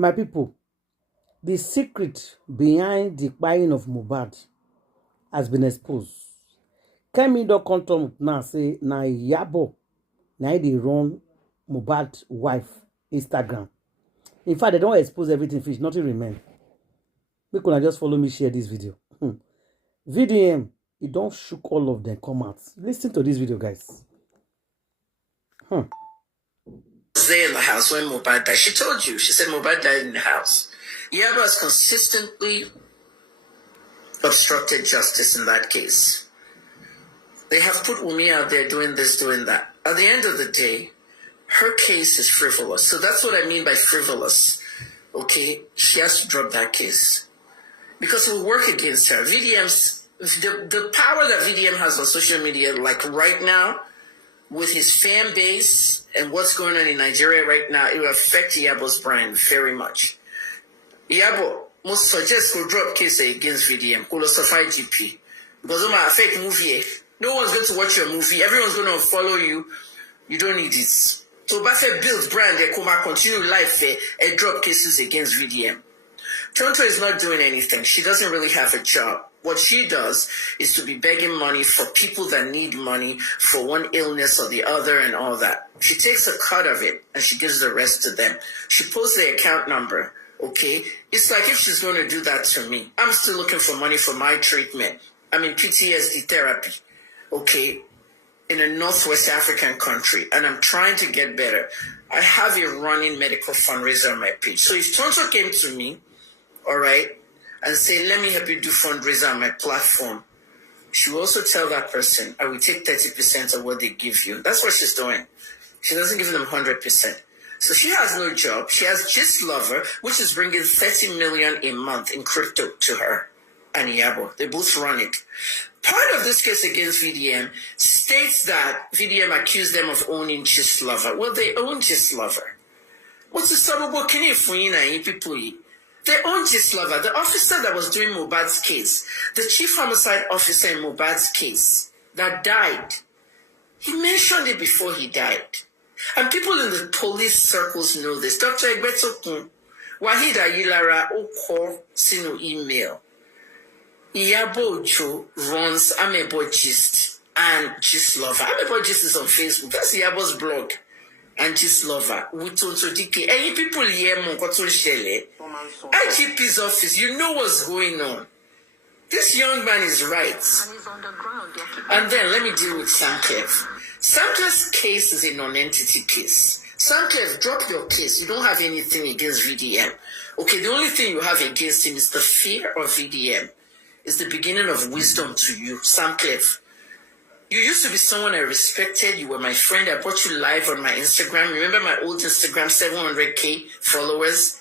My people, the secret behind the buying of Mohbad has been exposed. Kemi don come talk now say na Yabo na they run Mohbad wife Instagram. In fact, they don't expose everything fish, nothing remain. Make una just follow me, share this video. VDM, it don't shook all of them come out. Listen to this video, guys. There in the house when Mohbad died. She told you. She said Mohbad died in the house. Yaba has consistently obstructed justice in that case. They have put Wumi out there doing this, doing that. At the end of the day, her case is frivolous. So that's what I mean by frivolous. Okay? She has to drop that case. Because it will work against her. VDM's, the power that VDM has on social media, like right now, with his fan base and what's going on in Nigeria right now, it will affect Yabo's brand very much. Yabo must suggest to drop case against VDM, Colosify GP. Because of my fake movie, no one's going to watch your movie. Everyone's going to follow you. You don't need it. So Buffett builds brand, they come out, continue life and drop cases against VDM. Tonto is not doing anything. She doesn't really have a job. What she does is to be begging money for people that need money for one illness or the other and all that. She takes a cut of it and she gives the rest to them. She posts the account number, okay? It's like if she's going to do that to me. I'm still looking for money for my treatment. I'm in PTSD therapy, okay, in a Northwest African country, and I'm trying to get better. I have a running medical fundraiser on my page. So if Tonto came to me, all right, and say, let me help you do fundraiser on my platform, she will also tell that person, I will take 30% of what they give you. That's what she's doing. She doesn't give them 100%. So she has no job. She has Just Lover, which is bringing 30 million a month in crypto to her and Yabo. They both run it. Part of this case against VDM states that VDM accused them of owning Just Lover. Well, they own Just Lover. What's the sababo kini fuina people? They own Just Lover. The officer that was doing Mohbad's case, the chief homicide officer in Mohbad's case that died, he mentioned it before he died. And people in the police circles know this. Dr. Egbetokun, Wahid Ayilara Oko Sinu email. Iyabo Ojo runs Amebo Gist and Gist Lover. Amebo Gist is on Facebook. That's Iyabo's blog. And Gist Lover with Tonto Dikeh. Any people here, IGP's office, you know what's going on. This young man is right. And then let me deal with Samclef. Samclef's case is a non-entity case. Samclef, drop your case. You don't have anything against VDM. Okay, the only thing you have against him is the fear of VDM. It's the beginning of wisdom to you, Samclef. You used to be someone I respected. You were my friend. I brought you live on my Instagram. Remember my old Instagram, 700K followers?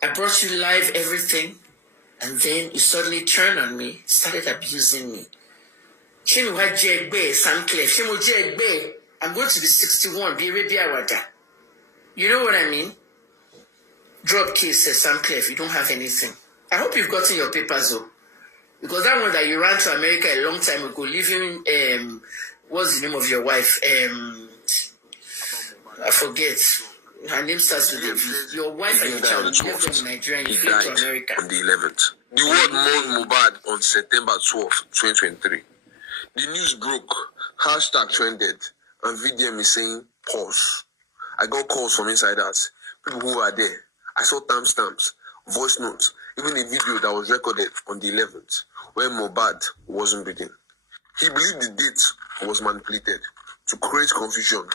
I brought you live, everything. And then you suddenly turned on me, started abusing me. I'm going to be 61, you know what I mean? Drop case, Samclef, you don't have anything. I hope you've gotten your papers, though. Because that one that you ran to America a long time ago, leaving, what's the name of your wife? I forget. Her name starts with a. Your wife and your child lived in Nigeria, you came to America. On the 11th. The world mourned Mohbad on September 12, 2023. The news broke, hashtag trended, and VDM is saying, pause. I got calls from insiders, people who were there. I saw timestamps, voice notes, even a video that was recorded on the 11th, where Mohbad wasn't breathing. He believed the date was manipulated to create confusion,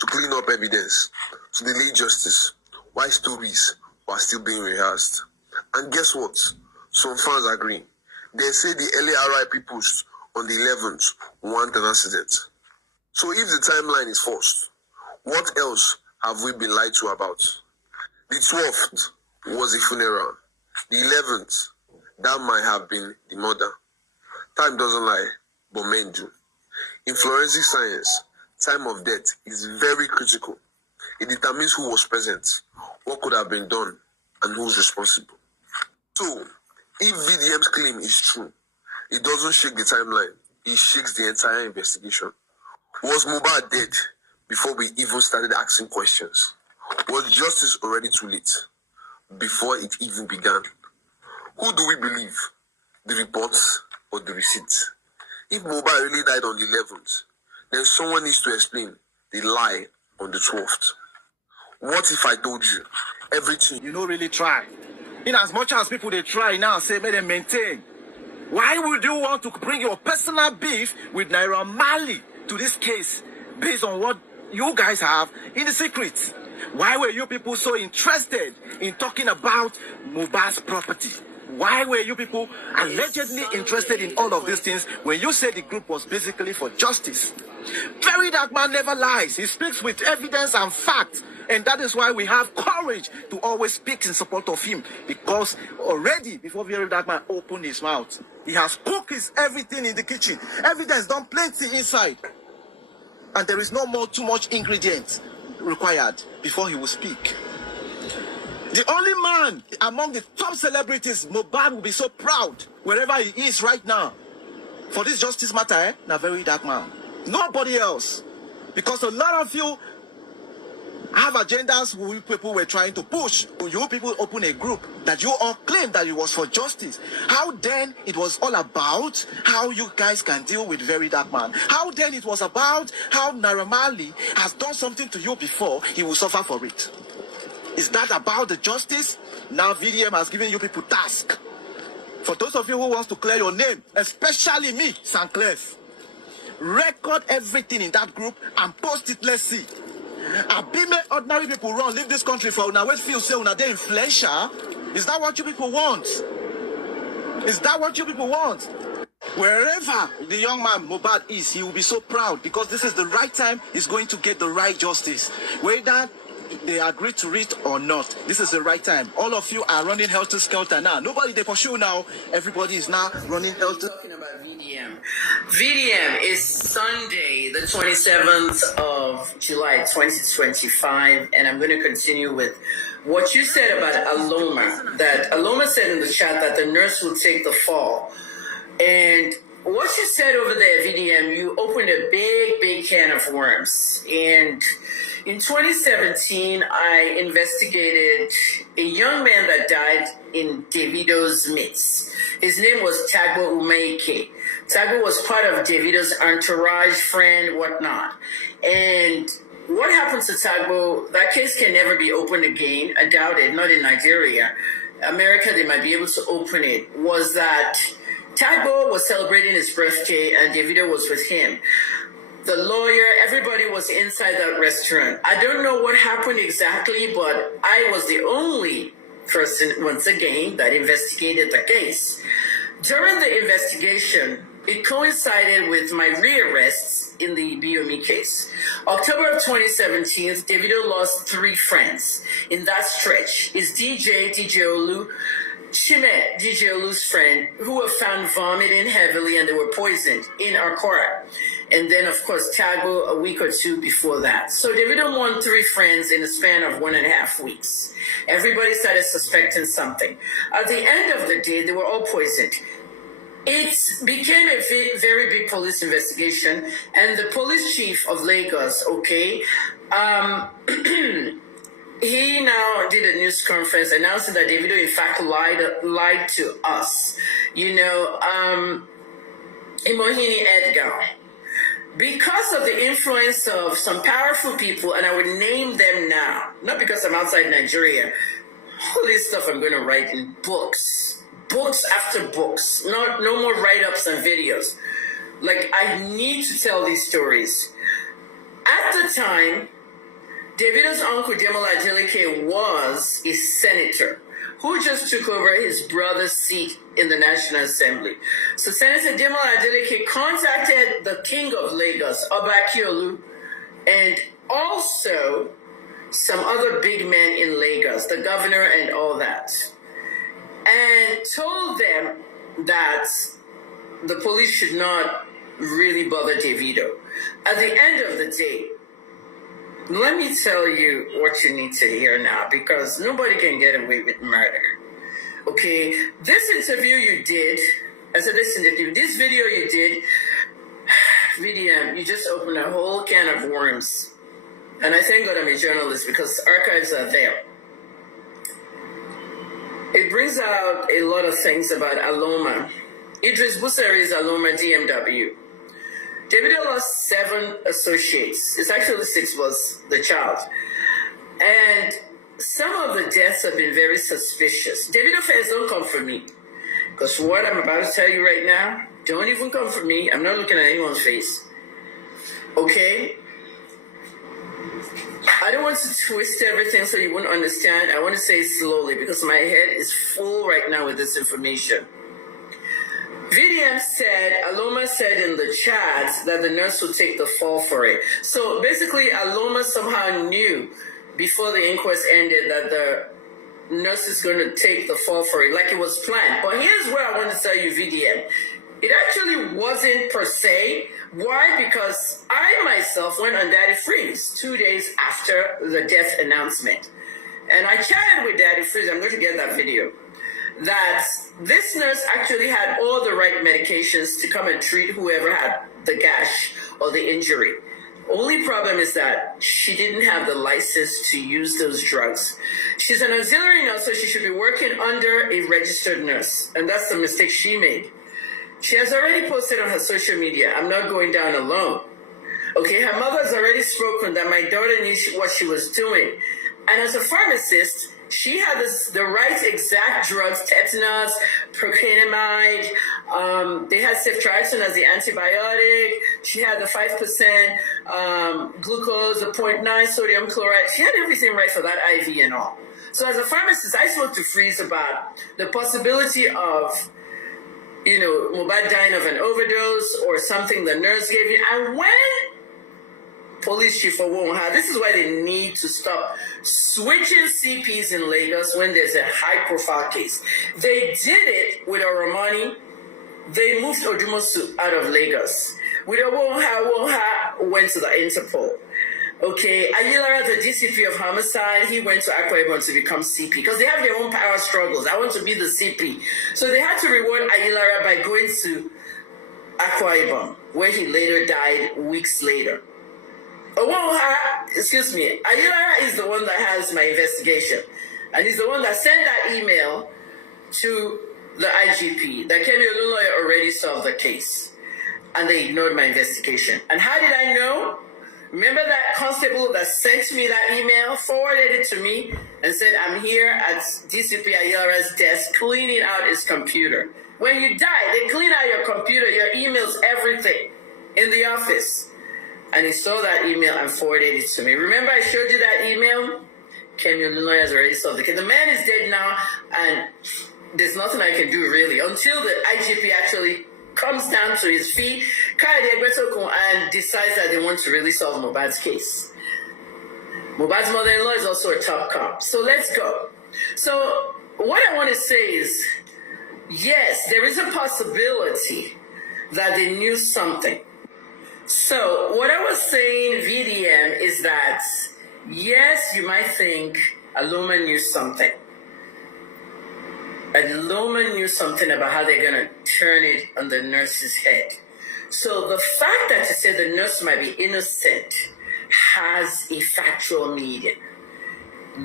to clean up evidence, to delay justice, while stories were still being rehearsed. And guess what? Some fans agree. They say the early RIP post on the 11th warned an accident. So if the timeline is forced, what else have we been lied to about? The 12th was a funeral. The 11th, that might have been the murder. Time doesn't lie, but men do. In forensic science, time of death is very critical. It determines who was present, what could have been done, and who's responsible. So, if VDM's claim is true, it doesn't shake the timeline, it shakes the entire investigation. Was Mohbad dead before we even started asking questions? Was justice already too late? before it even began. Who do we believe? The reports or the receipts? If Mohbad really died on the 11th, then someone needs to explain the lie on the 12th. What if I told you everything? You don't really try. In as much as people they try now, say, may they maintain. Why would you want to bring your personal beef with Naira Marley to this case based on what you guys have in the secret? Why were you people so interested in talking about Mohbad's property? Why were you people allegedly interested in all of these things when you said the group was basically for justice? Very Dark Man never lies. He speaks with evidence and fact. And that is why we have courage to always speak in support of him. Because already, before Very Dark Man opened his mouth, he has cooked his everything in the kitchen. Evidence done plenty inside. And there is no more too much ingredients required before he will speak. The only man among the top celebrities, Mohbad, will be so proud wherever he is right now. For this justice matter, Now Very Dark Man. Nobody else. Because a lot of you have agendas who people were trying to push. You people open a group that you all claim that it was for justice. How then it was all about how you guys can deal with Very Dark Man. How then it was about how Naira Marley has done something to you before, he will suffer for it. Is that about the justice? Now VDM has given you people task. For those of you who wants to clear your name, especially me, Sanclef, record everything in that group and post it. Let's see. Ibeh ordinary people run, leave this country for now. Wait, feel say una dey influential. Is that what you people want? Is that what you people want? Wherever the young man Mohbad is, he will be so proud because this is the right time he's going to get the right justice. Whether they agree to it or not, this is the right time. All of you are running helter-skelter now. Nobody they pursue now. Everybody is now running helter. Talking about VDM. VDM is Sunday, the 27th of July, 2025, and I'm going to continue with what you said about Aloma. That Aloma said in the chat that the nurse will take the fall. And what you said over there, VDM, you opened a big can of worms. And in 2017, I investigated a young man that died in Davido's midst. His name was Tagbo Umaike. Tagbo was part of Davido's entourage, friend, whatnot. And what happened to Tagbo, that case can never be opened again. I doubt it, not in Nigeria. America, they might be able to open it. Was that Tagbo was celebrating his birthday and Davido was with him. The lawyer, everybody was inside that restaurant. I don't know what happened exactly, but I was the only person, once again, that investigated the case. During the investigation, it coincided with my rearrests in the Biomi case. October of 2017, Davido lost 3 friends in that stretch. His DJ Olu, Chime, DJ Olu's friend, who were found vomiting heavily and they were poisoned in Arcora. And then, of course, Tagbo a week or 2 before that. So Davido won 3 friends in a span of 1.5 weeks. Everybody started suspecting something. At the end of the day, they were all poisoned. It became a very big police investigation, and the police chief of Lagos, he now did a news conference announcing that Davido, in fact, lied to us. Imohini Edgar. Because of the influence of some powerful people, and I would name them now, not because I'm outside Nigeria, all this stuff I'm going to write in books after books, no more write-ups and videos. Like, I need to tell these stories. At the time, Davido's uncle Demola Adeleke was a senator who just took over his brother's seat in the National Assembly. So Senator Demola Adeleke contacted the King of Lagos, Oba Akiolu, and also some other big men in Lagos, the governor and all that, and told them that the police should not really bother Davido. At the end of the day, let me tell you what you need to hear now, because nobody can get away with murder. Okay, this interview you did, this video you did, VDM, you just opened a whole can of worms. And I thank God I'm a journalist because archives are there. It brings out a lot of things about Aloma. Idris Busari's Aloma DMW. Davido lost 7 associates. It's actually 6 was the child. And some of the deaths have been very suspicious. Davido fans, don't come for me. Because what I'm about to tell you right now, don't even come for me. I'm not looking at anyone's face. Okay? I don't want to twist everything so you wouldn't understand. I want to say it slowly because my head is full right now with this information. VDM said, Aloma said in the chat that the nurse would take the fall for it. So basically, Aloma somehow knew before the inquest ended that the nurse is going to take the fall for it, like it was planned. But here's where I want to tell you, VDM. It actually wasn't per se. Why? Because I myself went on Daddy Freeze 2 days after the death announcement. And I chatted with Daddy Freeze. I'm going to get that video. That this nurse actually had all the right medications to come and treat whoever had the gash or the injury. Only problem is that she didn't have the license to use those drugs. She's an auxiliary nurse, so she should be working under a registered nurse. And that's the mistake she made. She has already posted on her social media, I'm not going down alone. Okay, her mother's already spoken that my daughter knew what she was doing. And as a pharmacist, she had the right exact drugs, tetanus, procainamide. They had ceftriaxone as the antibiotic. She had the 5% glucose, the 0.9 sodium chloride. She had everything right for that IV and all. So as a pharmacist, I spoke to Freeze about the possibility of, you know, Mohbad dying of an overdose or something the nurse gave you. And when police chief for Wonha, this is why they need to stop switching CPs in Lagos when there's a high-profile case. They did it with Oromani. They moved Odumosu out of Lagos. With Wonha went to the Interpol. Okay, Ayilara, the DCP of homicide, he went to Akwa Ibom to become CP because they have their own power struggles. I want to be the CP. So they had to reward Ayilara by going to Akwa Ibom, where he later died weeks later. Excuse me, Ayilara is the one that has my investigation. And he's the one that sent that email to the IGP that Kemi Olunloyo already solved the case. And they ignored my investigation. And how did I know? Remember that constable that sent me that email, forwarded it to me, and said, I'm here at DCP Ayala's desk cleaning out his computer. When you die, they clean out your computer, your emails, everything in the office. And he saw that email and forwarded it to me. Remember I showed you that email? Kemi Olunloyo has already solved it. The man is dead now, and there's nothing I can do really until the IGP actually comes down to his feet and decides that they want to really solve Mohbad's case. Mohbad's mother-in-law is also a top cop. So let's go. So what I want to say is, yes, there is a possibility that they knew something. So what I was saying, VDM, is that, yes, you might think Aloma knew something. Aloma knew something about how they're going to turn it on the nurse's head. So the fact that you say the nurse might be innocent has a factual meaning.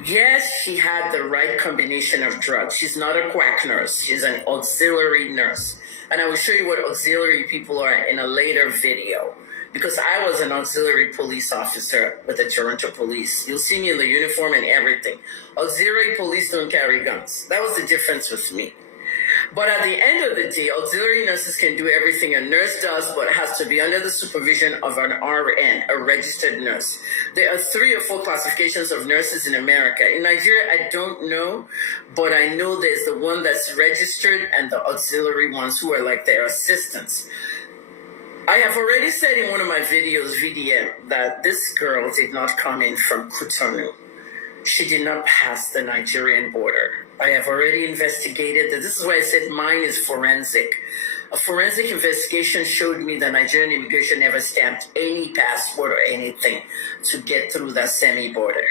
Yes, she had the right combination of drugs. She's not a quack nurse. She's an auxiliary nurse. And I will show you what auxiliary people are in a later video. Because I was an auxiliary police officer with the Toronto Police. You'll see me in the uniform and everything. Auxiliary police don't carry guns. That was the difference with me. But at the end of the day, auxiliary nurses can do everything a nurse does, but it has to be under the supervision of an RN, a registered nurse. There are 3 or 4 classifications of nurses in America. In Nigeria, I don't know, but I know there's the one that's registered and the auxiliary ones who are like their assistants. I have already said in one of my videos, VDM, that this girl did not come in from Cotonou. She did not pass the Nigerian border. I have already investigated that. This is why I said mine is forensic. A forensic investigation showed me that Nigerian immigration never stamped any passport or anything to get through that semi-border.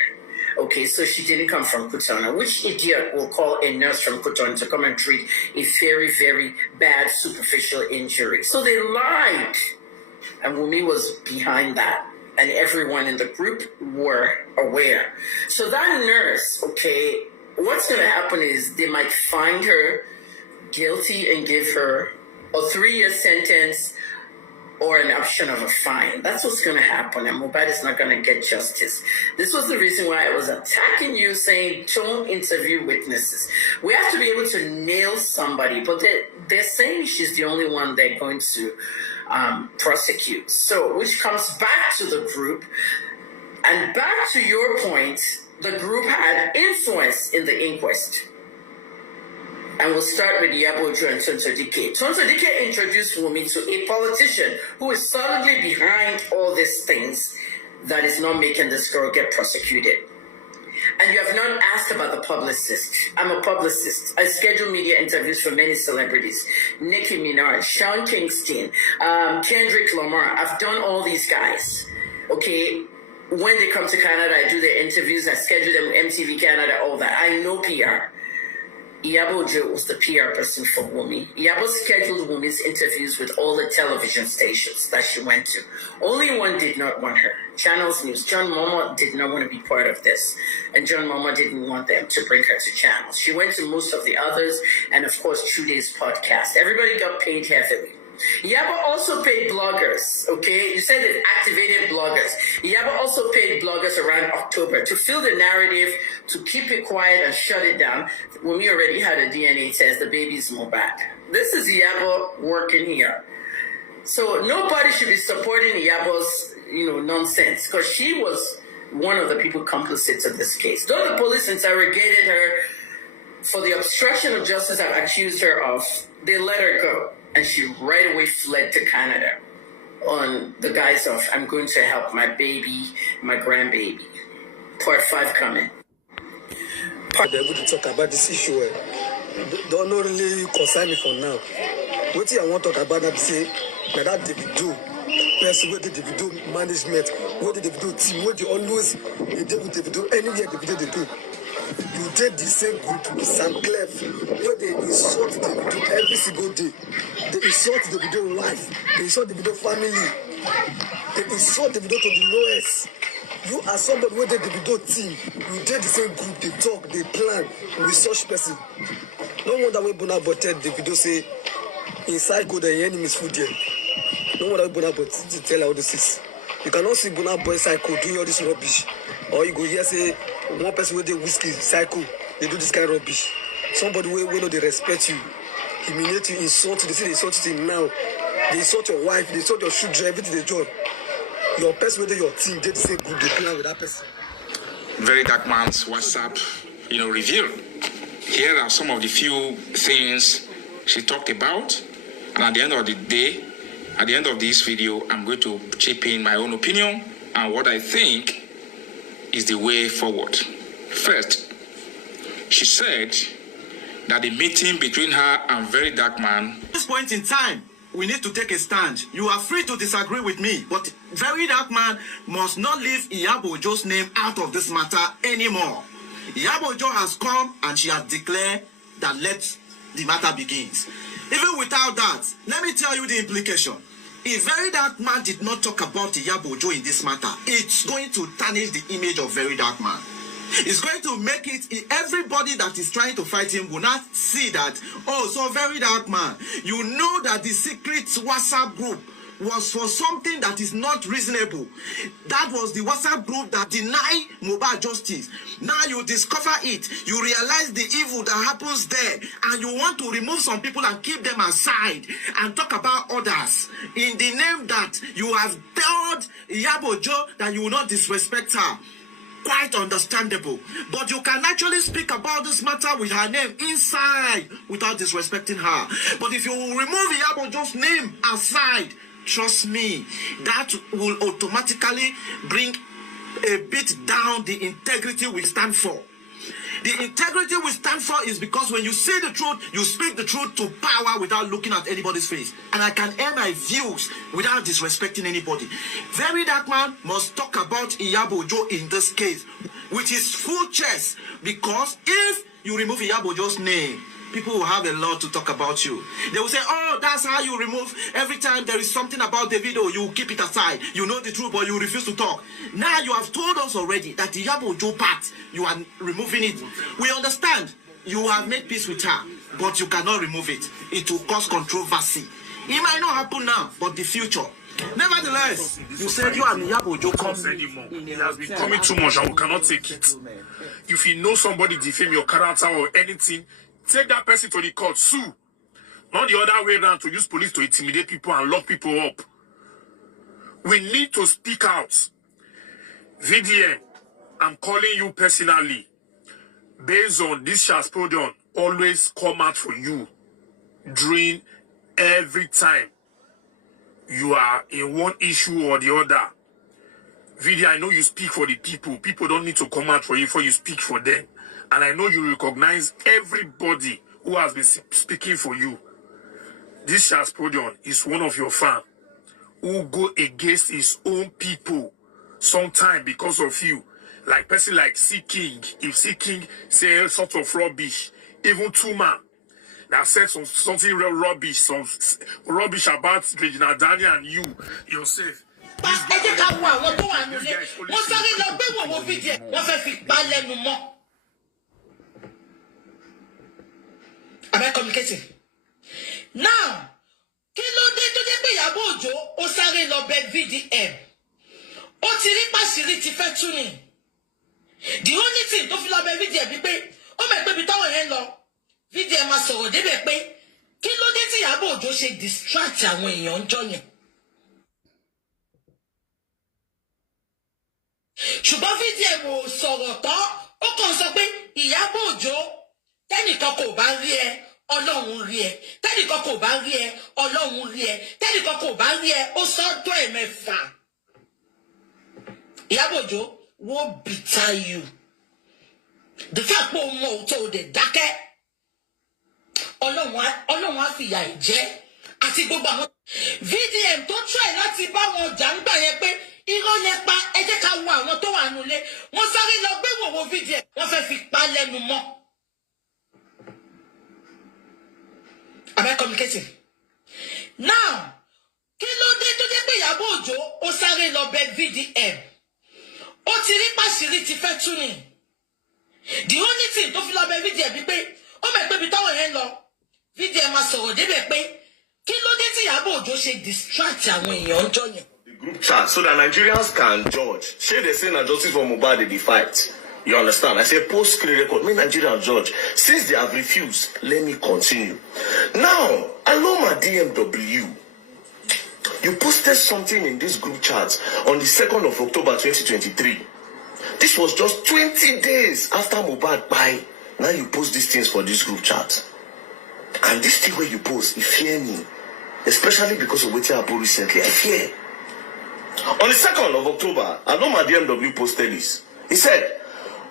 Okay, so she didn't come from Cotonou. Which idiot will call a nurse from Cotonou to come and treat a very, very bad superficial injury? So they lied. And Wumi was behind that. And everyone in the group were aware. So that nurse, okay, what's going to happen is they might find her guilty and give her a 3-year sentence or an option of a fine. That's what's going to happen, and Mohbad is not going to get justice. This was the reason why I was attacking you, saying don't interview witnesses. We have to be able to nail somebody, but they're saying she's the only one they're going to prosecute. So, which comes back to the group, and back to your point, the group had influence in the inquest. And we'll start with Yabojo and Tonto Dikeh. Tonto Dikeh introduced Wunmi to a politician who is solidly behind all these things that is not making this girl get prosecuted. And you have not asked about the publicist. I'm a publicist. I schedule media interviews for many celebrities. Nicki Minaj, Sean Kingston, Kendrick Lamar. I've done all these guys. Okay? When they come to Canada, I do their interviews. I schedule them with MTV Canada, all that. I know PR. Yabojo was the PR person for Wunmi. Yabo scheduled Wunmi's interviews with all the television stations that she went to. Only one did not want her. Channels News. John Momo did not want to be part of this. And John Momo didn't want them to bring her to channels. She went to most of the others, and of course, Judy's podcast. Everybody got paid heavily. Yabo also paid bloggers, okay? You said they've activated bloggers. Yabo also paid bloggers around October to fill the narrative, to keep it quiet and shut it down. When we already had a DNA test, the baby's Mohbad. This is Yabo working here. So nobody should be supporting Yabo's, nonsense, because she was one of the people complicit to this case. Though the police interrogated her for the obstruction of justice I've accused her of, they let her go. And she right away fled to Canada on the guise of, I'm going to help my baby, my grandbaby. Part 5 coming. Be able to talk about this issue. Don't really concern me for now. What I want to talk about, I say, that davido, person with the davido management, what the davido team, what they always they do with davido, anywhere davido they do. You did the same group with Sam Clef, where they insult davido every single day. They insult davido wife, they insult davido family, they insult davido to the lowest. You are somebody with the davido team. You did the same group, they talk, they plan with such person. No wonder we Bona Boted davido say inside go the enemy's food there. No wonder we Bona Boted to tell all this is. You cannot see Bona Boy Psycho doing all this rubbish. Or you go here say one person with the whiskey Psycho, they do this kind of rubbish. Somebody will know they respect you, humiliate you, insult you, they say they insult you now. They insult your wife, they insult your children, everything they do. Your person with your team, they say good, they plan with that person. Very Dark Man's WhatsApp, revealed. Here are some of the few things she talked about. And at the end of the day, at the end of this video, I'm going to chip in my own opinion and what I think is the way forward. First, she said that the meeting between her and Very Dark Man. At this point in time, we need to take a stand. You are free to disagree with me, but Very Dark Man must not leave Iyabojo's name out of this matter anymore. Iyabojo has come and she has declared that let the matter begins. Even without that, let me tell you the implication. If Very Dark Man did not talk about Iyabojo in this matter, it's going to tarnish the image of Very Dark Man. It's going to make it, everybody that is trying to fight him will not see that, oh, so Very Dark Man, you know that the secret WhatsApp group was for something that is not reasonable. That was the WhatsApp group that denied Mohbad justice. Now you discover it, you realize the evil that happens there, and you want to remove some people and keep them aside and talk about others in the name that you have told Iyabojo that you will not disrespect her. Quite understandable. But you can actually speak about this matter with her name inside without disrespecting her. But if you remove Iyabojo's name aside, trust me, that will automatically bring a bit down the integrity we stand for. The integrity we stand for is because when you say the truth, you speak the truth to power without looking at anybody's face. And I can air my views without disrespecting anybody. Very Dark Man must talk about Iyabojo in this case with his full chest, because if you remove Iyabojo's name, people will have a lot to talk about you. They will say, oh, that's how you remove. Every time there is something about Davido, you keep it aside. You know the truth, but you refuse to talk. Now you have told us already that the Yabo Joe part, you are removing it. We understand. You have made peace with her, but you cannot remove it. It will cause controversy. It might not happen now, but the future. Nevertheless, you said you and Yabo Joe come anymore. It has been coming too much and we cannot take it. If you know somebody defame your character or anything, take that person to the court, sue. Not the other way around, to use police to intimidate people and lock people up. We need to speak out. VDM, I'm calling you personally. Based on this Shas Prodon, always come out for you during every time you are in one issue or the other. Vidya, I know you speak for the people. People don't need to come out for you before you speak for them. And I know you recognize everybody who has been speaking for you. This Shas Prodon is one of your fans who go against his own people sometime because of you. Like person like C King. If C King say sort of rubbish, even two man that said something real rubbish, some rubbish about Regina, Daniel, and you yourself. Am I communicating? Now, kí ló dé tó jẹ́ pé Ìyábọ̀ Òjó ó sáré lọ bẹ̀ VDM. Ó ti rí pàṣírí ti fẹ́ tú ni. The only thing tó fi lọ bẹ̀ VDM bí pé ó mọ̀ pé bí táwọn yẹn lọ VDM máa sọ̀rọ̀ débẹ̀ pé kí ló dé tí Ìyábọ̀ Òjó ṣe distract àwọn èèyàn ń jọ yẹn. Ṣùgbọ́n VDM ò sọ̀rọ̀ tán, ó kàn sọ pé Ìyábọ̀ Òjó tẹ́nìkan kò bá rí ẹ, Ọlọ́run rí ẹ. Tẹ́nìkan kò bá rí ẹ, Ọlọ́run rí ẹ. Tẹ́nìkan kò bá rí ẹ, ó sọ́dọ̀ ẹ̀mẹ́fà. Ìyábọ̀ Òjó won't betray you. The fact pé òun mọ̀ òótọ́ òde dákẹ́. Ọlọ́run á fìyà ìjẹ́ àti gbogbo àwọn VDM tó try láti bá wọn jà ń gbà yẹn pé irọ́ lẹ́pa ẹ jẹ́ ká wo àwọn tó wà nulẹ̀. Wọ́n sáré lọ gbé wòwò VDM. Wọ́n fẹ́ fi pa lẹ́nu mọ́. Am I communicating? Now, kí ló dé tó jẹ́ pé Ìyábọ̀ Òjó ó sáré lọ bẹ̀ VDM. Ó ti rí pàṣírí ti fẹ́ tú ni. The only thing tó fi lọ bẹ̀ VDM bí pé ó mọ̀ pé bí táwọn yẹn lọ VDM máa sọ̀rọ̀ débẹ̀ pé kí ló dé tí Ìyábọ̀ Òjó ṣe distract àwọn èèyàn ń jọ yẹn. The group chat so that Nigerians can judge. Shey they say na justice for Mohbad dey fight. You understand? I say post screen record, me Nigerian judge. Since they have refused, let me continue. Now, Aloma DMW, you posted something in this group chat on the 2nd of October 2023. This was just 20 days after Mohbad died. Now you post these things for this group chat. And this thing where you post, it fear me. Especially because of what happened recently. I fear. On the 2nd of October, Aloma DMW posted this. He said,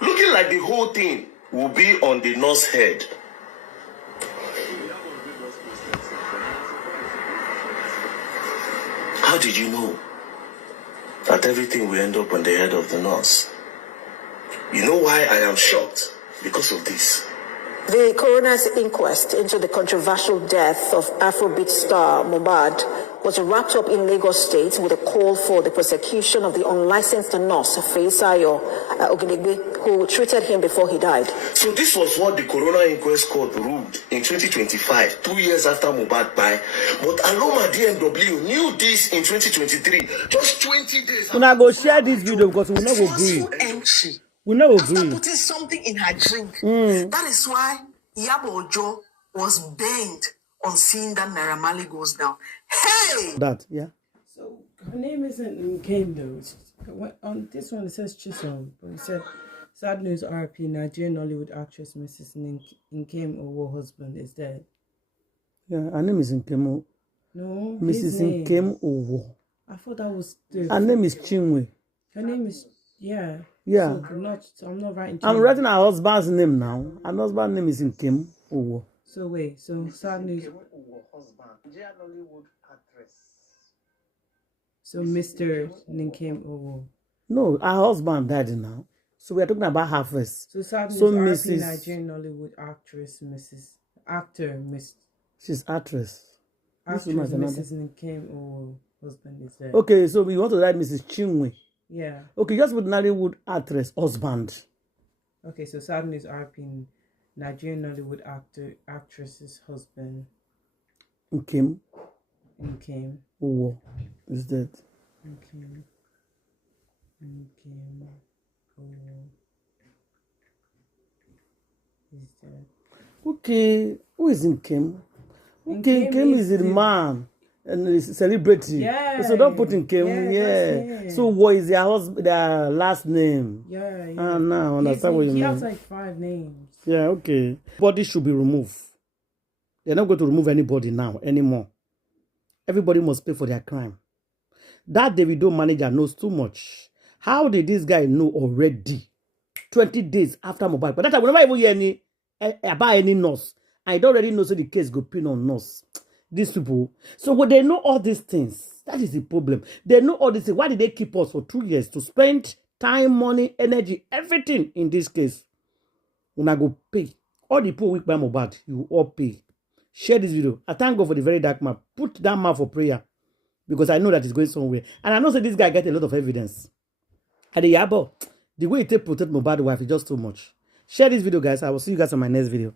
looking like the whole thing will be on the nurse head. How did you know that everything will end up on the head of the nurse? You know why I am shocked? Because of this. The coroner's inquest into the controversial death of Afrobeat star Mohbad was wrapped up in Lagos State with a call for the prosecution of the unlicensed nurse Feisayo Ogunegbe, who treated him before he died. So this was what the coroner inquest court ruled in 2025, 2 years after Mohbad died. But Aloma DMW knew this in 2023, just 20 days. When I go share this video because we never agree. We never agree. After putting something in her drink. That is why Ìyábọ̀ Òjó was bent on seeing that Naira Marley goes down. Hey! That, yeah. So her name isn't Nkem though. On this one it says Chisom, but it said sad news RIP Nigerian Nollywood actress Mrs. Nkem Owo husband is dead. Yeah, her name is Nkem. No, Mrs. Nkem Owo. I thought that was the. Her name is Chinwe. Her name is Yeah. So I'm not writing. I'm writing her husband's name now. Her husband's name is Nkem Owo. So wait, so sad news. So Mr. Nkem Owo. No, her husband died now. So we are talking about her first. So sad news. So RIP Mrs. Nigerian Nollywood actress Mrs. actor, Miss. She's actress. This Actress woman is another. Mrs. Nkem or husband is dead. Okay, so we want to write Mrs. Chinwe. Yeah. Okay, just put Nollywood actress, husband. Okay, so sad news RP, Nigerian Nollywood actress's husband. Nkem. Nkem. Oh, is dead. Nkem. Oh. He's dead. Okay, who is Nkem? Okay, Nkem is the man and is celebrity. Yeah. So don't put Nkem. Yeah. So what is their husband? Their last name? Yeah. Now I understand what you mean. He has like 5 names. Yeah, okay. Body should be removed. They're not going to remove anybody now anymore. Everybody must pay for their crime. That davido manager knows too much. How did this guy know already? 20 days after Mohbad. But that time, we never even hear about any nurse. I don't already know so the case go pin on nurse. These people. So when they know all these things, that is the problem. They know all these things. Why did they keep us for 2 years to spend time, money, energy, everything in this case? When I go pay. All the poor weak by Mohbad, you all pay. Share this video. I thank God for the very dark map. Put that map for prayer. Because I know that it's going somewhere. And I know that this guy get a lot of evidence. And the way he take protect Mohbad wife is just too much. Share this video, guys. I will see you guys on my next video.